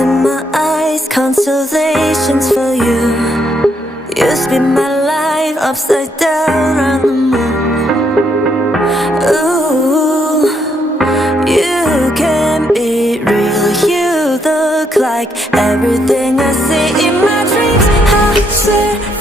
in my eyes, constellations for you. You spin my life upside down on the moon. Ooh, you can be real. You look like everything I see in my dreams. I swear